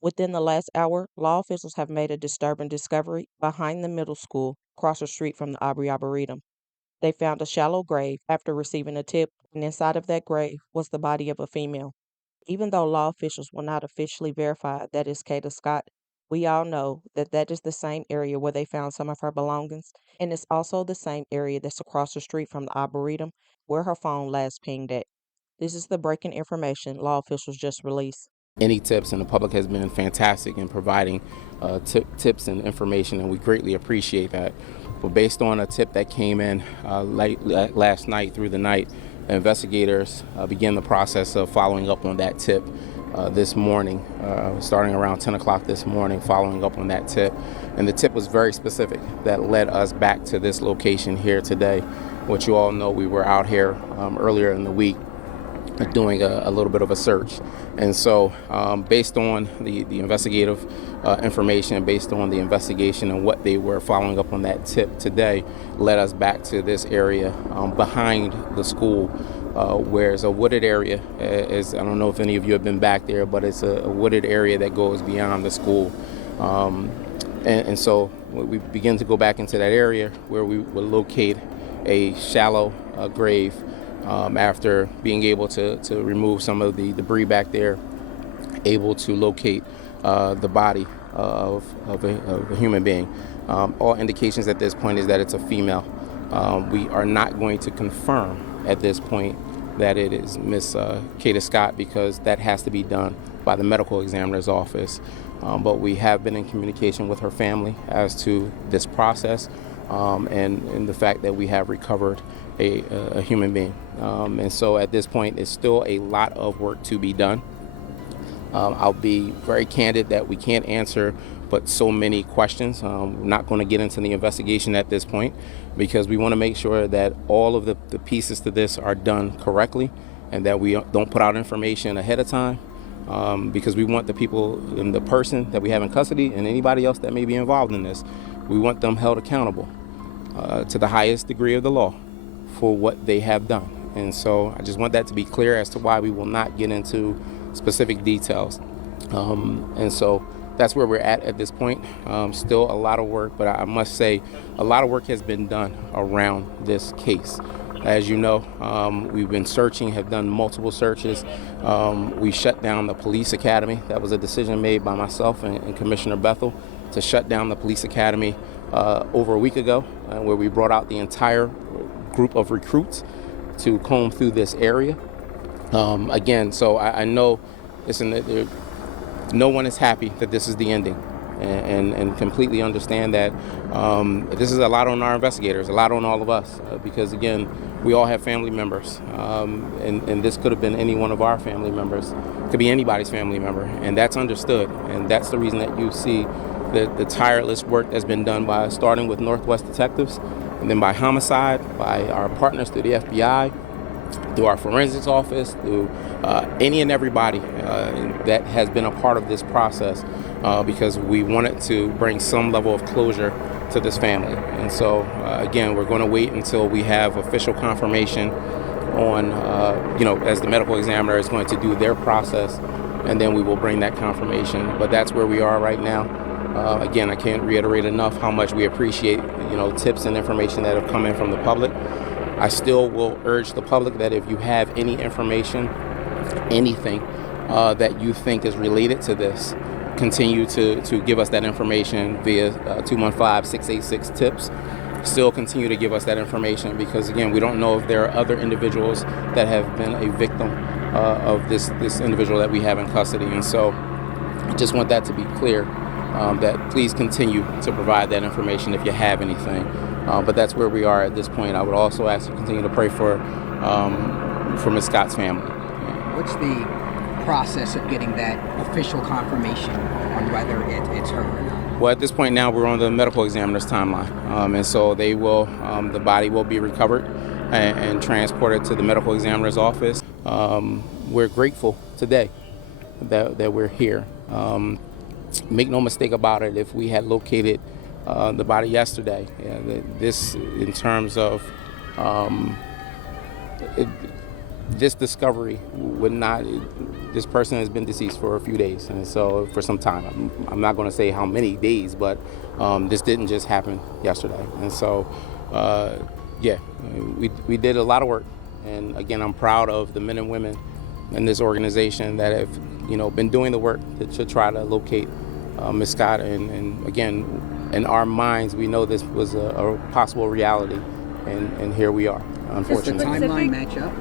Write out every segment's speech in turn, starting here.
Within the last hour, law officials have made a disturbing discovery behind the middle school across the street from the Aubrey Arboretum. They found a shallow grave after receiving a tip, and inside of that grave was the body of a female. Even though law officials will not officially verify that it's Kata Scott, we all know that that is the same area where they found some of her belongings, and it's also the same area that's across the street from the Arboretum where her phone last pinged at. This is the breaking information law officials just released. Any tips, and the public has been fantastic in providing tips and information, and we greatly appreciate that. But based on a tip that came in last night through the night, investigators began the process of following up on that tip this morning, starting around 10 o'clock this morning, following up on that tip. And the tip was very specific that led us back to this location here today. What you all know, we were out here earlier in the week doing a little bit of a search. And so based on the investigative information, based on the investigation and what they were following up on that tip today, led us back to this area behind the school, where it's a wooded area. I don't know if any of you have been back there, but it's a wooded area that goes beyond the school. And so we begin to go back into that area where we will locate a shallow grave. After being able to remove some of the debris back there, able to locate the body of a human being. All indications at this point is that it's a female. We are not going to confirm at this point that it is Miss Kata Scott, because that has to be done by the medical examiner's office. But we have been in communication with her family as to this process and the fact that we have recovered a human being. And so at this point, it's still a lot of work to be done. I'll be very candid that we can't answer but so many questions. We're not going to get into the investigation at this point because we want to make sure that all of the pieces to this are done correctly and that we don't put out information ahead of time, because we want the people and the person that we have in custody and anybody else that may be involved in this, we want them held accountable to the highest degree of the law for what they have done. And so I just want that to be clear as to why we will not get into specific details. And so that's where we're at this point. Still a lot of work, but I must say a lot of work has been done around this case. As you know, we've been searching, have done multiple searches. We shut down the police academy. That was a decision made by myself and Commissioner Bethel to shut down the police academy over a week ago, where we brought out the entire group of recruits to comb through this area. Again, so I know, listen, no one is happy that this is the ending, and completely understand that this is a lot on our investigators, a lot on all of us, because again, we all have family members, and this could have been any one of our family members, could be anybody's family member, and that's understood, and that's the reason that you see the tireless work that's been done by starting with Northwest Detectives, and then by homicide, by our partners through the FBI, through our forensics office, through any and everybody that has been a part of this process, because we wanted to bring some level of closure to this family. And so, again, we're going to wait until we have official confirmation on, as the medical examiner is going to do their process, and then we will bring that confirmation. But that's where we are right now. Again, I can't reiterate enough how much we appreciate, tips and information that have come in from the public. I still will urge the public that if you have any information, anything that you think is related to this, continue to give us that information via 215-686-TIPS. Still continue to give us that information because, again, we don't know if there are other individuals that have been a victim of this individual that we have in custody. And so I just want that to be clear, that please continue to provide that information if you have anything. But that's where we are at this point. I would also ask you to continue to pray for Ms. Scott's family. What's the process of getting that official confirmation on whether it's her or not? Well, at this point now, we're on the medical examiner's timeline. And so they will, the body will be recovered and transported to the medical examiner's office. We're grateful today that we're here. Make no mistake about it, if we had located the body yesterday, this in terms of this discovery would not. This person has been deceased for a few days, and so for some time. I'm not going to say how many days, but this didn't just happen yesterday. And so, yeah, we did a lot of work, and again, I'm proud of the men and women in this organization that have, been doing the work to try to locate Miss Scott. And again, in our minds, we know this was a possible reality, and here we are, unfortunately. Does the timeline match up?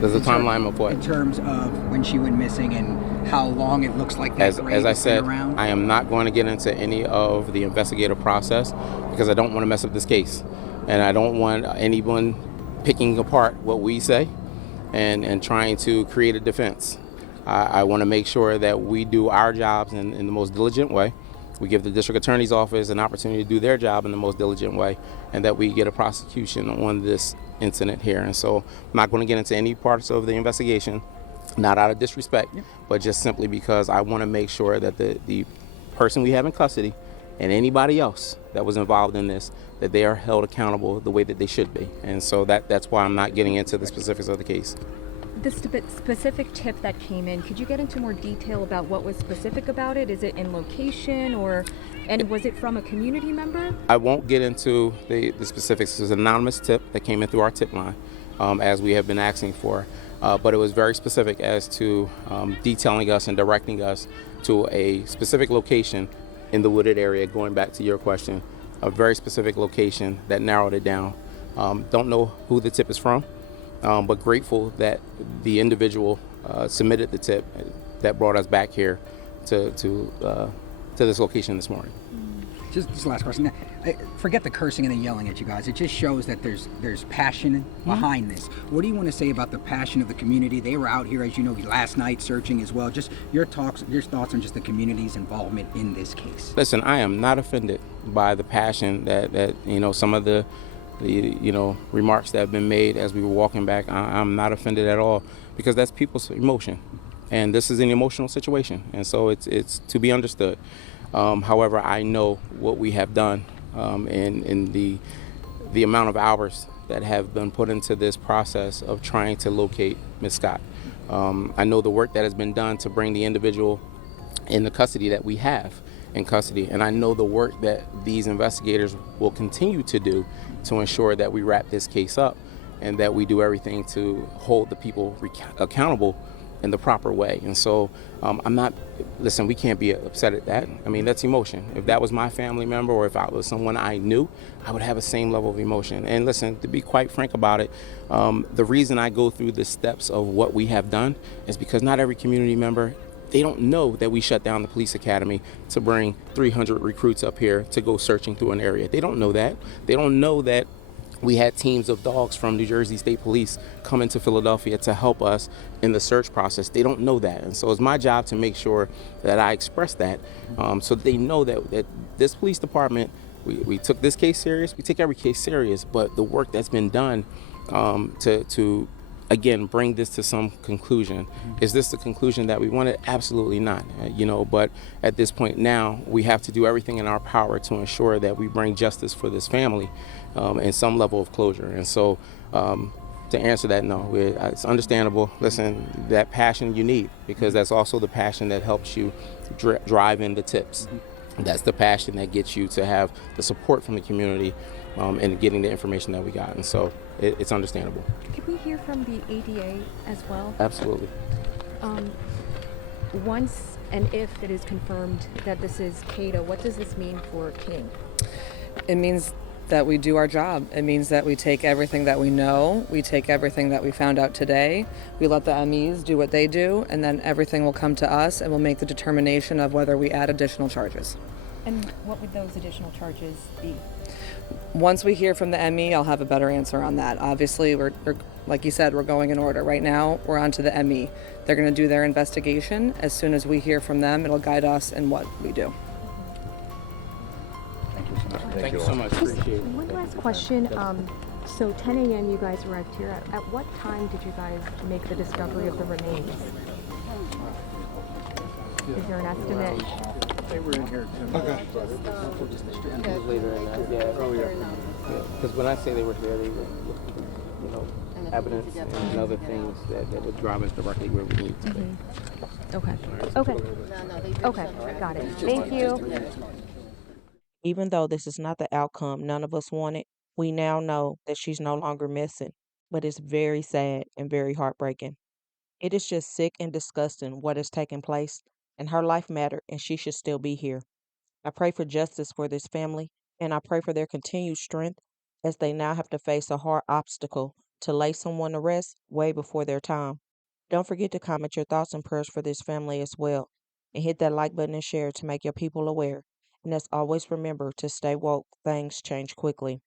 There's a timeline of what? In terms of when she went missing and how long it looks like that grave As I has been said, around? I am not going to get into any of the investigative process because I don't want to mess up this case. And I don't want anyone picking apart what we say and trying to create a defense. I want to make sure that we do our jobs in the most diligent way. We give the district attorney's office an opportunity to do their job in the most diligent way, and that we get a prosecution on this incident here. And so I'm not going to get into any parts of the investigation, not out of disrespect, but just simply because I want to make sure that the person we have in custody and anybody else that was involved in this, that they are held accountable the way that they should be. And so that's why I'm not getting into the specifics of the case. The specific tip that came in, could you get into more detail about what was specific about it? Is it in location and was it from a community member? I won't get into the specifics. It was an anonymous tip that came in through our tip line, as we have been asking for. But it was very specific as to detailing us and directing us to a specific location in the wooded area, going back to your question, a very specific location that narrowed it down. Don't know who the tip is from. But grateful that the individual submitted the tip that brought us back here to this location this morning. Just last question. Forget the cursing and the yelling at you guys. It just shows that there's passion behind this. What do you want to say about the passion of the community? They were out here, as you know, last night searching as well. Just your thoughts on just the community's involvement in this case. Listen, I am not offended by the passion that some of the remarks that have been made as we were walking back. I'm not offended at all, because that's people's emotion, and this is an emotional situation, and so it's to be understood. However, I know what we have done, in the amount of hours that have been put into this process of trying to locate Miss Scott. I know the work that has been done to bring the individual in the custody that we have in custody, and I know the work that these investigators will continue to do to ensure that we wrap this case up and that we do everything to hold the people accountable in the proper way. And so listen, we can't be upset at that. I mean, that's emotion. If that was my family member or if I was someone I knew, I would have the same level of emotion. And listen, to be quite frank about it, the reason I go through the steps of what we have done is because not every community member, they don't know that we shut down the police academy to bring 300 recruits up here to go searching through an area. They don't know that. They don't know that we had teams of dogs from New Jersey State Police come into Philadelphia to help us in the search process. They don't know that. And so it's my job to make sure that I express that, so they know that this police department, we took this case serious. We take every case serious, but the work that's been done to again, bring this to some conclusion. Is this the conclusion that we wanted? Absolutely not. But at this point now, we have to do everything in our power to ensure that we bring justice for this family and some level of closure. And so, to answer that, no, it's understandable. Listen, that passion you need, because that's also the passion that helps you drive in the tips. That's the passion that gets you to have the support from the community and getting the information that we got. And so it's understandable. Could we hear from the ADA as well? Absolutely. Once and if it is confirmed that this is KADA, what does this mean for King? It means that we do our job. It means that we take everything that we know, we take everything that we found out today, we let the MEs do what they do, and then everything will come to us and we'll make the determination of whether we add additional charges. And what would those additional charges be? Once we hear from the ME, I'll have a better answer on that. Obviously, we're like you said, we're going in order. Right now, we're on to the ME. They're going to do their investigation. As soon as we hear from them, it'll guide us in what we do. Thank you so much. Appreciate it. One last question. So 10 a.m. you guys arrived here. At what time did you guys make the discovery of the remains? Is there an estimate? They were in here too. Okay. Later in that, earlier. Because when I say they were here, they were, evidence and other things that would drive us directly where we need to be. Okay. Okay. Okay. Got it. Thank you. Even though this is not the outcome none of us wanted, we now know that she's no longer missing. But it's very sad and very heartbreaking. It is just sick and disgusting what has taken place, and her life mattered, and she should still be here. I pray for justice for this family, and I pray for their continued strength as they now have to face a hard obstacle to lay someone to rest way before their time. Don't forget to comment your thoughts and prayers for this family as well, and hit that like button and share to make your people aware. And as always, remember to stay woke. Things change quickly.